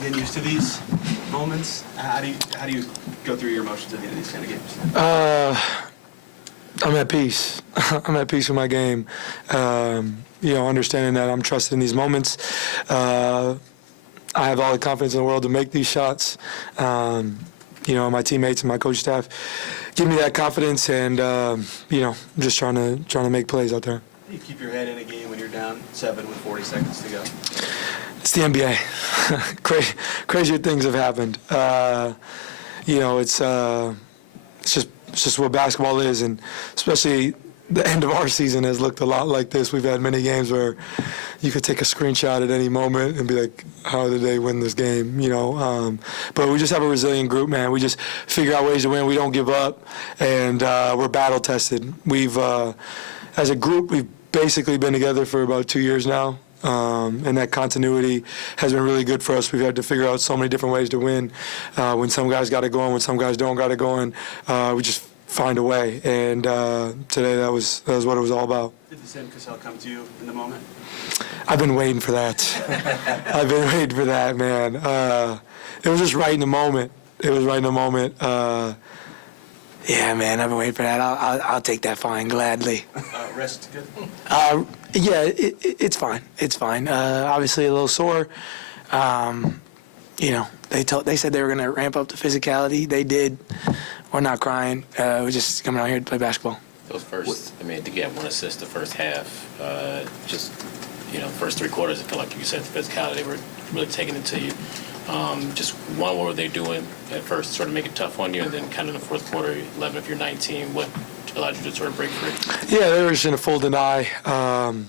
getting used to these moments? How do you go through your emotions at the end of these kind of games? I'm at peace. I'm at peace with my game. Understanding that I'm trusted in these moments. I have all the confidence in the world to make these shots. My teammates and my coach staff give me that confidence, and I'm just trying to make plays out there. You keep your head in a game when you're down 7 with 40 seconds to go. It's the NBA. Crazier things have happened. It's just what basketball is, and especially the end of our season has looked a lot like this. We've had many games where you could take a screenshot at any moment and be like, how did they win this game, But we just have a resilient group, man. We just figure out ways to win. We don't give up, and we're battle-tested. As a group, we've basically been together for about 2 years now. And that continuity has been really good for us. We've had to figure out so many different ways to win. When some guys got it going, when some guys don't got it going, we just find a way. And today, that was what it was all about. Did the same Cassell come to you in the moment? I've been waiting for that. I've been waiting for that, man. It was just right in the moment. It was right in the moment. Yeah, man, I've been waiting for that. I'll take that fine gladly. Rest good? Yeah, it's fine. It's fine. Obviously a little sore. They said they were going to ramp up the physicality. They did. We're not crying. We're just coming out here to play basketball. Those first, I think you had 1 assist the first half. First 3 quarters, it felt like you said the physicality, they were really taking it to you. What were they doing at first, sort of make it tough on you, and then kind of in the fourth quarter, 11 if you're 19, what allowed you to sort of break free? Yeah, they were just in a full deny, trying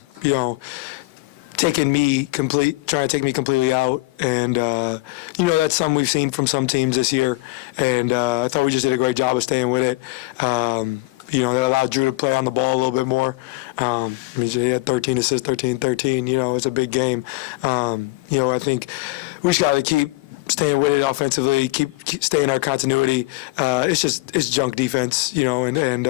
to take me completely out, and that's something we've seen from some teams this year, and I thought we just did a great job of staying with it. That allowed Drew to play on the ball a little bit more. He had 13 assists, 13. It's a big game. I think we just got to keep staying with it offensively, keep staying our continuity. It's junk defense, and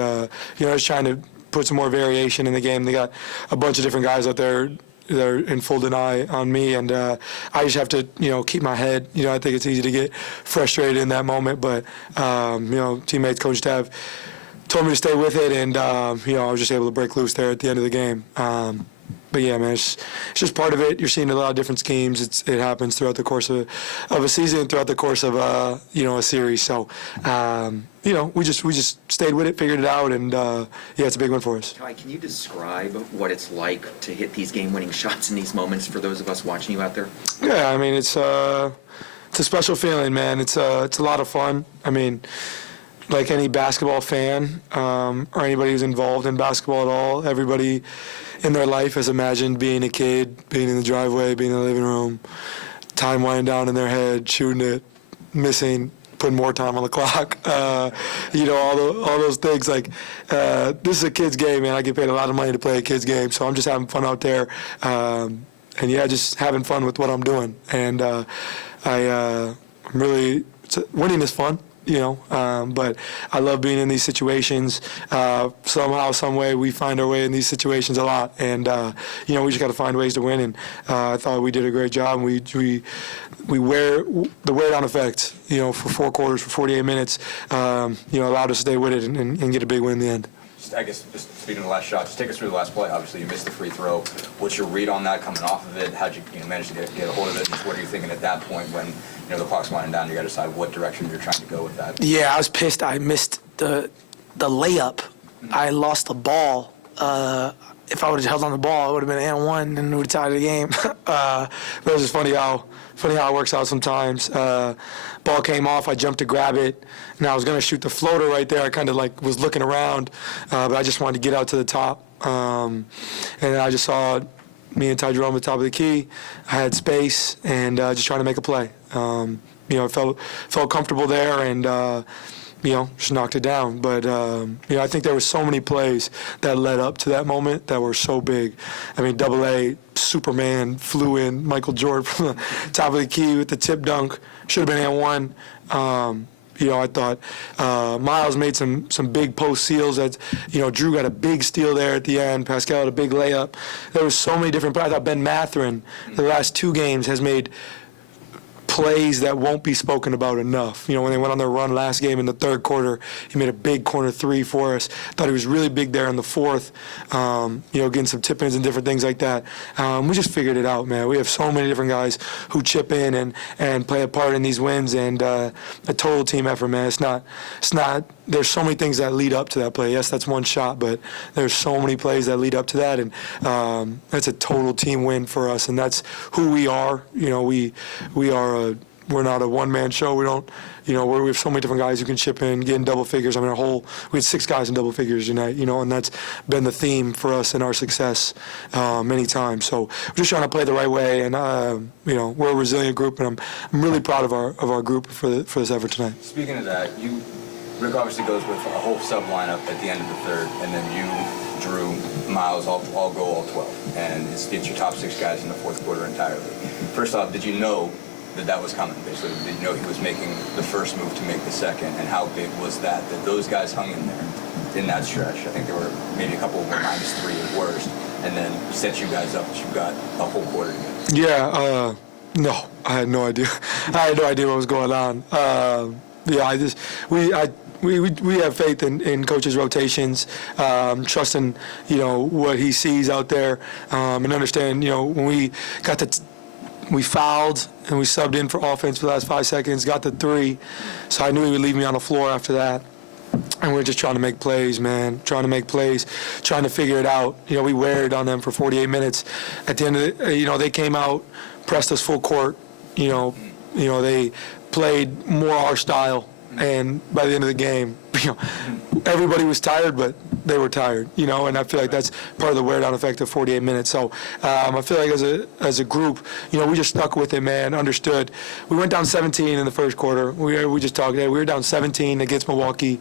just trying to put some more variation in the game. They got a bunch of different guys out there that are in full deny on me, and I just have to, keep my head. I think it's easy to get frustrated in that moment, but, teammates, coach staff told me to stay with it, and, I was just able to break loose there at the end of the game. But yeah, man, it's just part of it. You're seeing a lot of different schemes. It happens throughout the course of a season, throughout the course of a series. So, we just stayed with it, figured it out, and it's a big one for us. Ty, can you describe what it's like to hit these game-winning shots in these moments for those of us watching you out there? Yeah, it's a special feeling, man. It's a lot of fun. Like any basketball fan or anybody who's involved in basketball at all, everybody in their life has imagined being a kid, being in the driveway, being in the living room, time winding down in their head, shooting it, missing, putting more time on the clock. All those things. Like, this is a kid's game, man. I get paid a lot of money to play a kid's game, so I'm just having fun out there. Just having fun with what I'm doing. And winning is fun. But I love being in these situations. Somehow, some way, we find our way in these situations a lot, and we just got to find ways to win. And I thought we did a great job. And we wear the wear-down effect, for 4 quarters, for 48 minutes. Allowed us to stay with it and get a big win in the end. Just speaking of the last shot, just take us through the last play. Obviously, you missed the free throw. What's your read on that coming off of it? How'd you manage to get a hold of it? Just what are you thinking at that point when the clock's winding down? You got to decide what direction you're trying to go with that. Yeah, I was pissed. I missed the layup. Mm-hmm. I lost the ball. If I would have held on the ball, it would have been and 1, and we would have tied the game. But it was just funny how it works out sometimes. Ball came off, I jumped to grab it, and I was going to shoot the floater right there. I kind of was looking around, but I just wanted to get out to the top. And then I just saw me and Ty Jerome at the top of the key. I had space, and just trying to make a play. I felt comfortable there, and just knocked it down. But, I think there were so many plays that led up to that moment that were so big. AA, Superman flew in, Michael Jordan from the top of the key with the tip dunk. Should have been and 1. I thought Miles made some big post seals. That Drew got a big steal there at the end. Pascal had a big layup. There was so many different plays. I thought Ben Mathurin, the last 2 games, has made plays that won't be spoken about enough. You know, when they went on their run last game in the third quarter, he made a big corner three for us. Thought he was really big there in the fourth, you know, getting some tip-ins and different things like that. We just figured it out, man. We have so many different guys who chip in and play a part in these wins, and a total team effort, man. It's not, there's so many things that lead up to that play. Yes, that's one shot, but there's so many plays that lead up to that, and that's a total team win for us, and that's who we are. You know, we're not a one-man show. We don't, you know, we have so many different guys who can chip in, get in double figures. I mean, we had 6 guys in double figures tonight, you know, and that's been the theme for us in our success many times. So we're just trying to play the right way, and you know, we're a resilient group, and I'm really proud of our group for this effort tonight. Speaking of that, Rick obviously goes with a whole sub lineup at the end of the third, and then you, Drew, Miles all go all 12, and it's your top 6 guys in the fourth quarter entirely. First off, did you know that was coming, basically? Did you know he was making the first move to make the second, and how big was that those guys hung in there in that stretch? I think there were maybe a couple of them -3 at worst, and then set you guys up that you got a whole quarter together. Yeah, no, I had no idea. I had no idea what was going on. Yeah, we have faith in coach's rotations, trusting, you know, what he sees out there, and understand, you know, when we fouled and we subbed in for offense for the last 5 seconds, got the 3, so I knew he would leave me on the floor after that. And we're just trying to make plays, man, trying to figure it out. You know, we weared on them for 48 minutes. At the end of it, you know, they came out, pressed us full court, you know, they played more our style. And by the end of the game, you know, everybody was tired, but they were tired, you know, and I feel like that's part of the wear-down effect of 48 minutes. So I feel like as a group, you know, we just stuck with it, man, understood. We went down 17 in the first quarter. We just talked, hey, we were down 17 against Milwaukee,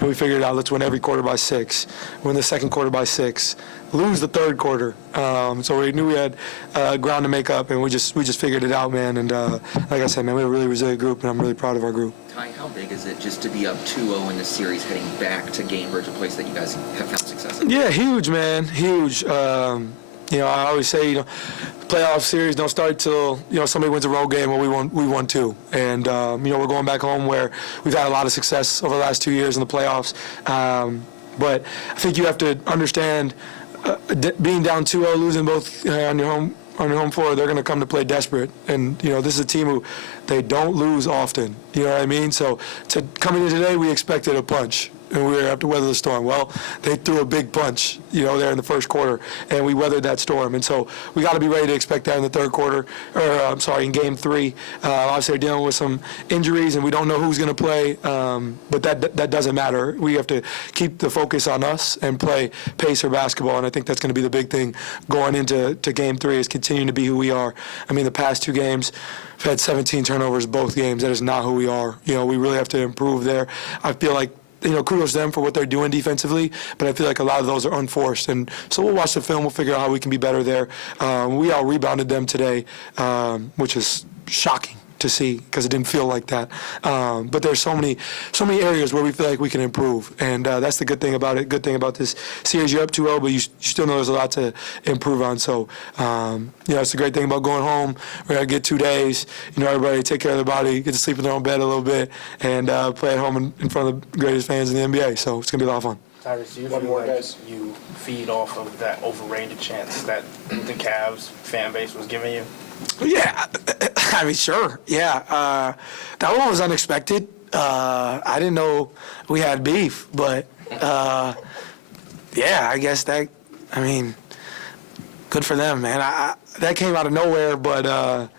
and we figured out, let's win every quarter by 6. Win the second quarter by 6. Lose the third quarter. So we knew we had ground to make up, and we just figured it out, man. And like I said, man, we're a really resilient group, and I'm really proud of our group. Ty, how big is it just to be up 2-0 in the series heading back to Gainbridge, a place that you guys have found success in? Yeah, huge, man, huge. You know, I always say, you know, playoff series don't start till, you know, somebody wins a road game, or we won 2. And, you know, we're going back home where we've had a lot of success over the last 2 years in the playoffs. But I think you have to understand, being down 2-0, losing both on your home floor, they're going to come to play desperate. And, you know, this is a team who they don't lose often. You know what I mean? So coming in today, we expected a punch, and we were have to weather the storm. Well, they threw a big punch, you know, there in the first quarter, and we weathered that storm. And so we got to be ready to expect that in the third quarter, in Game 3. Obviously, they're dealing with some injuries, and we don't know who's going to play, but that doesn't matter. We have to keep the focus on us and play pacer basketball, and I think that's going to be the big thing going into Game 3 is continuing to be who we are. I mean, the past 2 games, we've had 17 turnovers both games. That is not who we are. You know, we really have to improve there. I feel like, you know, kudos to them for what they're doing defensively, but I feel like a lot of those are unforced. And so we'll watch the film. We'll figure out how we can be better there. We out-rebounded them today, which is shocking to see because it didn't feel like that. But there's so many areas where we feel like we can improve, and that's the good thing about it. Good thing about this series, you're up 2-0, but you still know there's a lot to improve on. So, you know, it's the great thing about going home. We're going to get 2 days, you know, everybody take care of their body, get to sleep in their own bed a little bit, and play at home in front of the greatest fans in the NBA. So it's going to be a lot of fun. Tyrese, do you feel like you feed off of that overrated chance that the Cavs fan base was giving you? Yeah, I mean, sure. Yeah, that one was unexpected. I didn't know we had beef, but yeah, I guess that. I mean, good for them, man. That came out of nowhere, but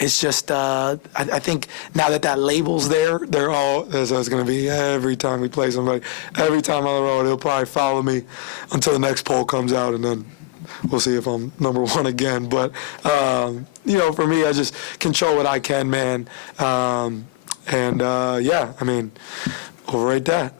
it's just. I think now that label's there, they're all. That's what it's going to be every time we play somebody. Every time on the road, he'll probably follow me until the next poll comes out, and then we'll see if I'm number 1 again. But, you know, for me, I just control what I can, man. Yeah, I mean, overrate that.